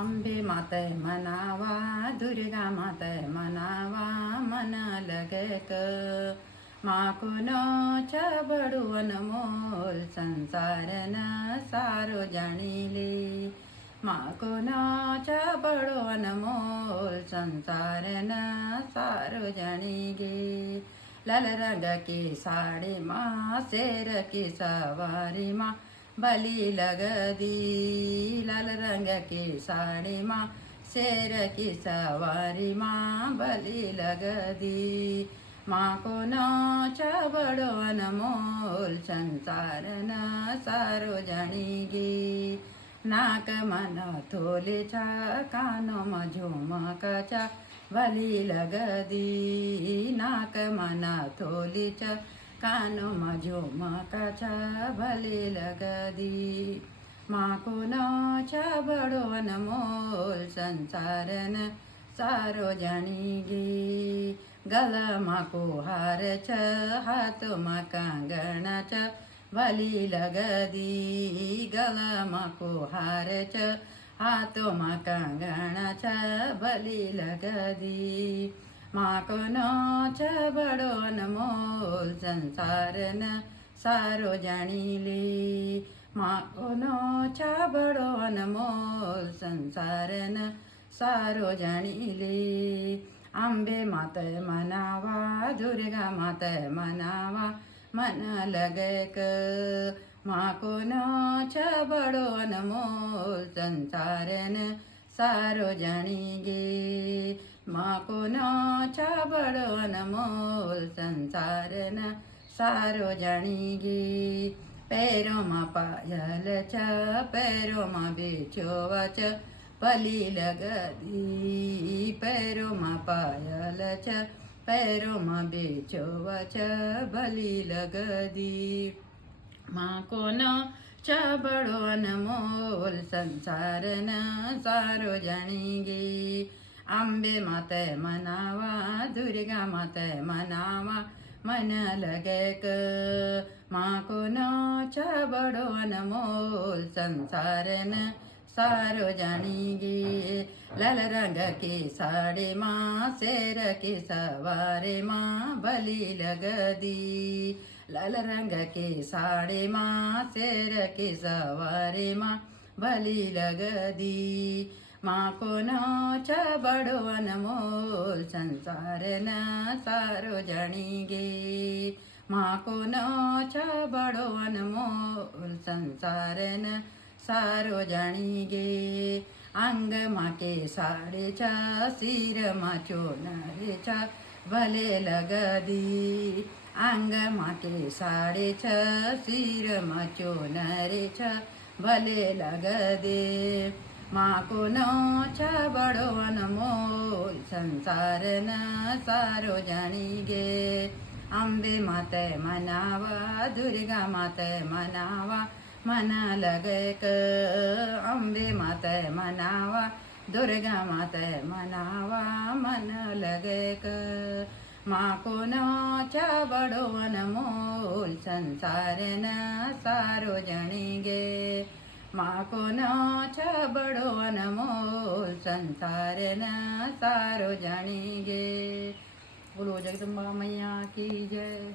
अंबे माते मनावा दुर्गा माते मनावा मन लगत माकुनो बडुवन मोल संसारन सारो जाणीले माकुनो बडुवन मोल संसारन सारो जाणीगे लाल रंग की साड़ी माँ शेर की सवारी माँ भली लगदी लाल रंग की साड़ी माँ शेर की सवारी माँ भली लगदी माँ को नाच बड़ो अनमोल संसार न सारो जाणीगी नाक मन थोले चा कानो म झुमकाचा भली लगदी नाक मन थोली चा कानो म झुमकाचा भली लगदी माँ को नाच बड़ो अनमोल संसारन सारो जाणीगी गला माँ को हार छ हाथ माँ कंगन छ भली लगदी गला माँ को हार छ हाथों माँ कंगन छ भली लगदी माँ को नाच बड़ो अनमोल संसार न सारो जाणीले माँ को नाच बड़ो अनमोल संसार न सारो जाणीले अंबे माते मनावा दुर्गा माते मनावा मन लगक माँ को नाच बड़ो अनमोल संसार न सारो जाणीगे माँ को नाच बड़ो अनमोल संसार न सारो जाणीगे पैरों माँ पायल छ पैरों माँ बेचोवा छ भली लगदी पैरों माँ पायल छ पैरों माँ बेचोवा छ भली लगदी माँ को नाच बड़ो अनमोल संसार न सारो जाणीगे अंबे माते मनावा दुर्गा माते मनावा मन लगक माँ को नाच बड़ो अनमोल संसार न सारो जाणीगे लाल रंग की साड़ी माँ शेर की सवारी माँ भली लगदी लाल रंग की साड़ी माँ शेर की सवारी माँ भली लगदी माँ को नाच बड़ो अनमोल संसार न सारो जाणीगे माँ को नाच बड़ो अनमोल संसार न सारो जाणीगे अंग माँ के साड़ी छ सिर माँ चोनरे छ भले लगदी अंग माँ के साड़ी छ सिर माँ चोनरे छ भले लगदे माँ को नाच बड़ो अनमोल संसार न सारो जाणीगे अंबे माते मनावा दुर्गा माते मनावा मन लगक अंबे माते मनावा दुर्गा माते मनावा मन लगक माँ को नाच बड़ो अनमोल संसार न सारो जाणीगे माँ को नाच बड़ो अनमोल संसार न सारो जाणीगे। बोलो जगदम्बा मैया की जय।